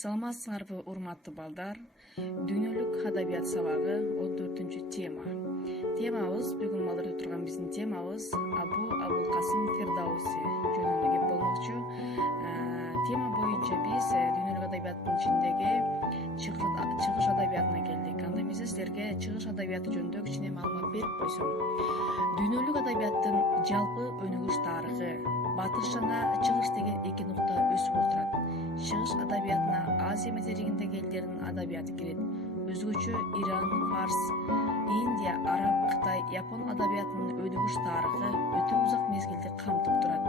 Саламатсыңарбы, урматтуу балдар. Дүйнөлүк адабият сабагы 14 тема. Темабыз бүгүн балдар турган биздин темабыз Абул Касым Фирдауси жөнүндө кеп болмокчу. Тема боюнча биз дүйнөлүк адабияттын ичиндеги чыгыш адабиятына келдик. Анда эмесе силерге чыгыш адабияты жөнүндө кичине маалымат берип койсом. Дүйнөлүк адабияттын жалпы өнүгүш тарыхы, батыш жана чыгыш деген эки нукта өсүп отурат. Чыгыш адабиятына Азия материгиндеги элдердин адабияты кирет. Өзгөчө Иран, Фарс, Индия, Араб, Кытай, Япон адабиятынын өнүгүш тарыхы өтө узак мезгилди камтып турат.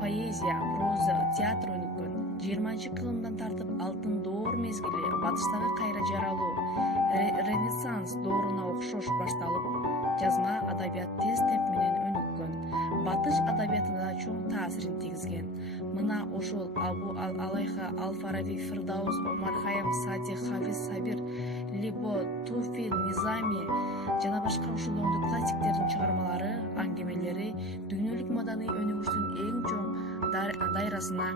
Поэзия, проза, театр өнүккөн. 20-кылымдан тартып алтын доор мезгили, батыштагы кайра жаралуу, Ренессанс дооруна окшош башталып, жазма адабият тез темп менен өнүккөн. Батыш адабиятына чоң таасирин тийгизген. Мына ошол Абу Алайха, Ал-Фараби, Фирдаус, Омар Хайям, Сади, Хафиз Сабир, Либо, Туфи, Низами жана башка ушул оңдуу классиктердин чыгармалары, аңгемелери дүйнөлүк маданий өнүгүштүн эң чоң дайрасына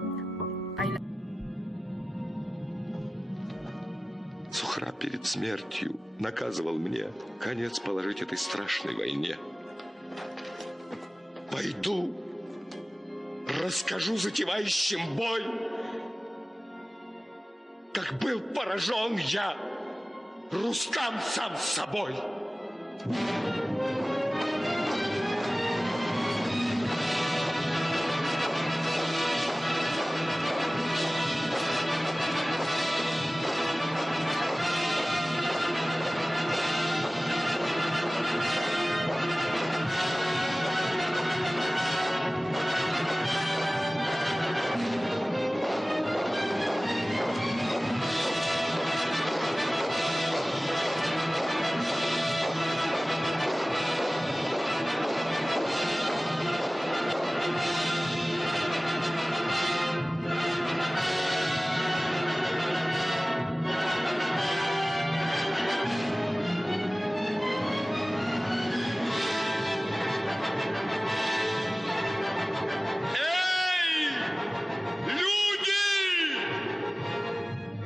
Сухра перед смертью наказывал мне конец положить этой страшной войне. Пойду, расскажу затевающим бой, как был поражен я, Рустам сам собой.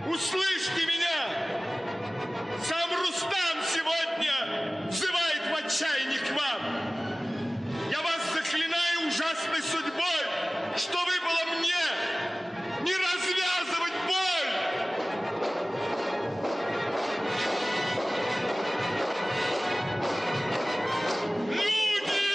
Услышьте меня! Сам Рустам сегодня взывает в отчаянии к вам. Я вас заклинаю ужасной судьбой, что выпало мне, не развязывать боль! Люди!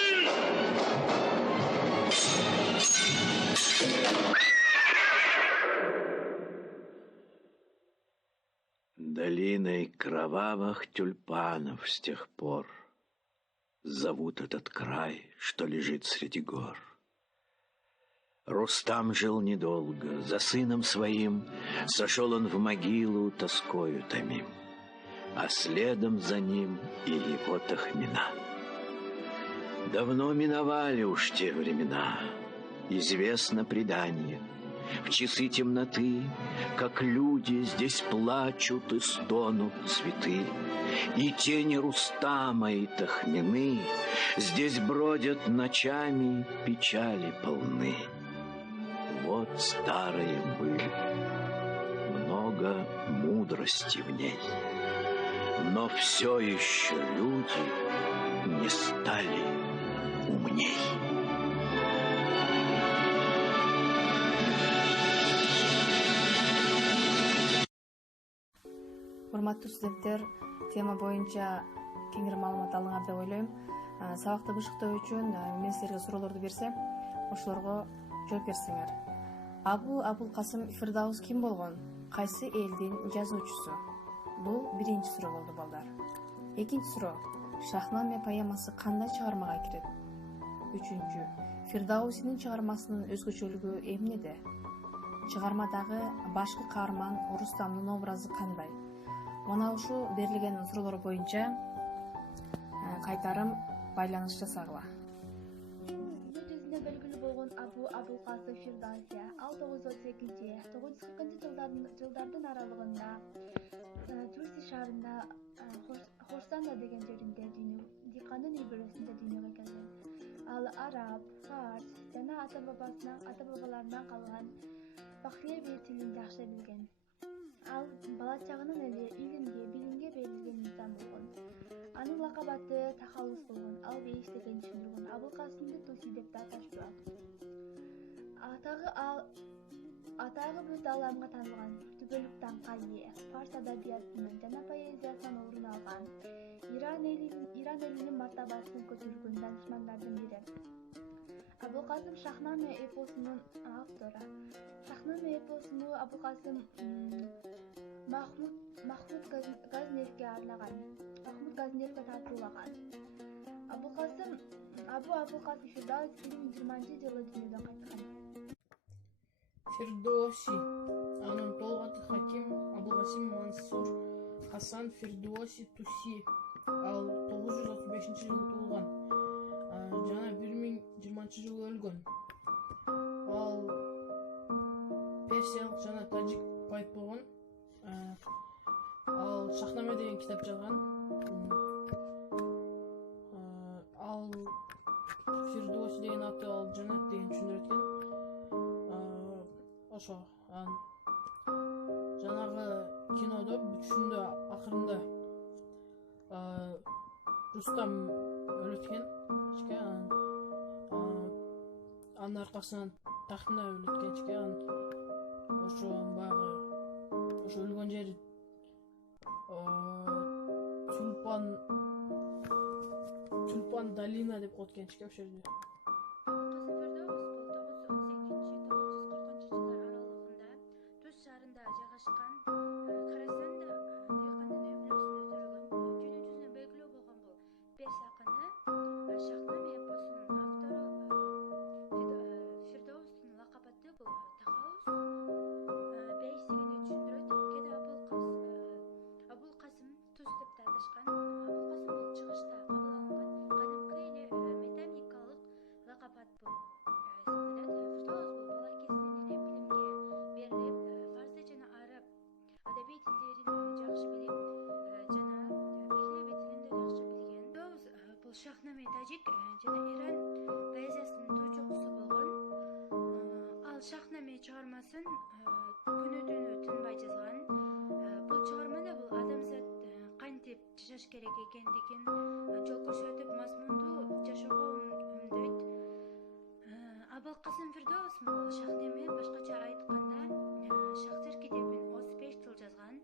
Долиной кровавых тюльпанов с тех пор зовут этот край, что лежит среди гор. Рустам жил недолго, за сыном своим сошел он в могилу тоскою томим, а следом за ним и его Тахмина. Давно миновали уж те времена, известно предание. В часы темноты, как люди, здесь плачут и стонут цветы, и тени Рустама и Тахмины здесь бродят ночами, печали полны. Вот старые были, много мудрости в ней, но все еще люди не стали умней. Урматтуу студенттер, тема боюнча кеңири маалымат алыңар деп ойлойм. Сабакты бышыктоо үчүн мен силерге суроолорду берсем, ошолорго жооп берсеңер. Абул Касым Фирдаус ким болгон? Кайсы элдин жазуучусу? Бул биринчи суроо болду, балдар. Экинчи суроо: Шахнаме поэмасы кандай чыгармага кирет? Үчүнчү: Фирдаусинин чыгармасынын өзгөчөлүгү эмнеде? Чыгармадагы башкы каарман Рустамдын образы кандай? Мына ушу берилген суроолор боюнча кайтарым байланыш жасагыла. Жүзүнө белгилүү болгон Абул Касым Фирдауси ал 938-940 жылдардын аралыгында Турси шаарында Хорсана деген жеринде дыйкандын үй бүлөсүндө дүйнөгө келген. Ал араб, фарс жана ата бабаларынан калган Бахлеви тилин жакшы билген. лакабаты Тахалус болгон. Ал бейиш деген түшүндүргөн. Абылкасымды Туси деп да аташпак. Атагы бүт ааламга таанылган түбөлүк даңкка ээ. Фарс адабиятынын жана поэзиясынан орун алган. Иран элинин мартабасын көтөргөн данышмандардын бири. Абылкасым Шахнаме эпосунун автору. Шахнаме эпосуну Абылкасым Махмуд Газневке арнаган. Махмуд Газневке тартуулаган. Абу Абылкасым Фирдаус 2020-жылы дүйнөдөн кайткан. Фирдоуси. Анын толук аты Хаким Абылкасим Мансур Хасан Фирдоуси Туси. Ал 935-жылы туулган. Жана 1020-жылы өлгөн. Ал персиялык жана тажик поэт болгон. Ал Шахнаме деген китап жазган. Ал Фирдоуси деген аты ал жанат деген түшүндүрөт экен. Ошо жанагы кинодо бүтүшүндө акырында Рустам өлөт экен. Анын аркасынан тахтына өлөт экен. Ошо баягы ошо өлгөн жери Тюльпан долина деп коет экен ошол жерде. Түз шаарында жайгашкан Карасан дыйкандын үй-бүлөсүндө төрөлгөн. Күнү жүзүнө белгилүү болгон бул беш акыны Шахнаме эпосунун автору Фирдоустун лакабаты бул Тахаус бейиш дегенди түшүндүрөт. Кээде Абылкасым Туз деп да аташкан. Абылкасым бул чыгышта кабыл алынган кадимки эле метафорикалык лакабат бул эсептелет. Фирдоус бул бала кезинен эле билимге берилип, фарсы жана араб адабий тилдерин жакшы билип, жана Пехлеви тилин да жакшы билген. Фирдоус бул Шахнаме тажик жана Иран поэзиясынын туучусу болгон. Ал Шахнаме чыгармасын күнү-түнү тынбай жазган. Бул чыгармада бул адамзат кантип жашаш керек экендигин жол көрсөтүп, мазмундуу жашоого үндөйт. Абылкасым Фирдоус бул Шахнаме башкача айтканда Шахтер китебин 35 жыл жазган.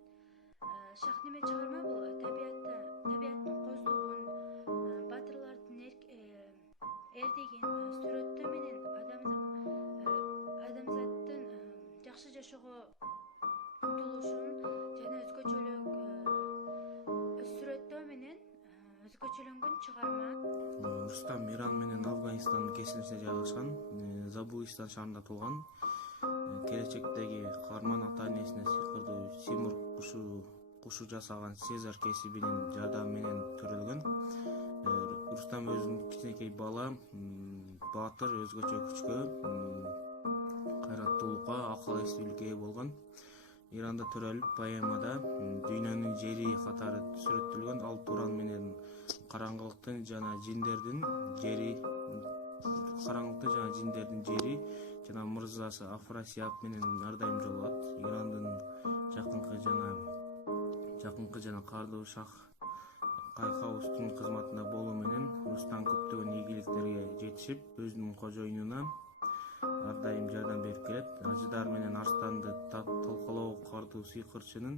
Шахнаме чыгарма бул табияттын коздугун, батырлардын эрдигин сүрөттөө менен адамзаттын жакшы жашоого умтулушун жана сүрөттөө менен өзгөчөлөнгөн чыгарма. Рустам Иран менен Афганистандын кесинисинде жайгашкан, Забуистан шаарында туулган. Келечектеги каарман ата-энесине сыйкырдуу Симур кушу жасаган Сезар кесибинин жардамы менен төрөлгөн. Рустам өзүнүн кичинекей бала, баатыр, өзгөчө күчкө, кайраттуулукка, акыл эстүүлүккө ээ болгон. Иранда төрөлүп, поэмада дүйнөнүн жери катары сүрөттөлгөн. Ал Туран менен караңгылыктын жана жиндердин жери жана мырзасы Афрасияб менен ар дайым жолугат. Ирандын жакынкы жана каардуу шах Кайхаустун кызматында болуу менен Рустам көптөгөн ийгиликтерге жетишип, өзүнүн кожоюнуна ар дайым жардам берип келет. Ажыдар менен арстанды талкалоо, каардуу сыйкырчынын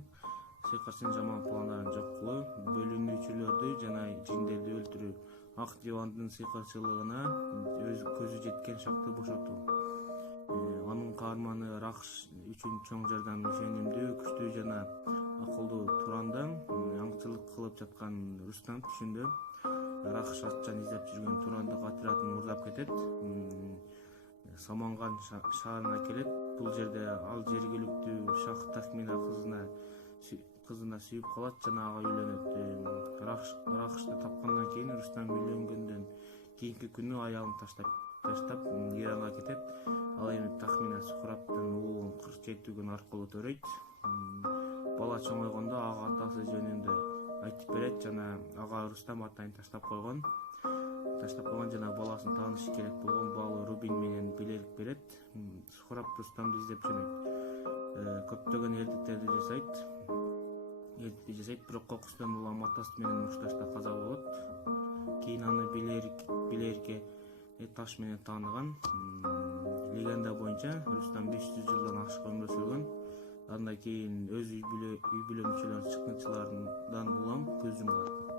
жаман пландарын жок кылуу, бөлүнүүчүлөрдү жана жиндерди өлтүрүү, Ак дивандын сыйкырчылыгына көзү жеткен шакты бошотуу. Анын каарманы Рахш үчүн чоң жардам ишенимдүү, күчтүү жана акылдуу Туранда аңчылык кылып жаткан Рустам түшүндө Рахш атчан издеп жүргөн Турандык отрядын мурдап кетет. Саманган шаарына келет. Бул жерде ал жергиликтүү шах Тахмина кызына сүйүп калат жана ага үйлөнөт. Рахшты тапкандан кийин Рустам үйлөнгөндөн кийинки күнү аялын таштап Иранга кетет. Ал эми Тахмина Сухраптын уулун 47 күн аркылуу төрөйт. Бала чоңойгондо ага атасы жөнүндө айтып берет жана ага Рустам атайын таштап койгон жана баласын таанышы керек болгон балы Рубин менен белек берет. Сухраб Рустамды издеп жөнөйт. Көптөгөн эрдиктерди жасайт. элти жасайт, бирок кокустан улам атасы менен мушташта каза болот. Кийин аны Билерке таш менен тааныган. Легенда боюнча Рустам 500 жылдан ашык өмүр сүргөн. Андан кийин өз үй бүлө мүчөлөрүнүн чыккынчылардан улам көз жумган.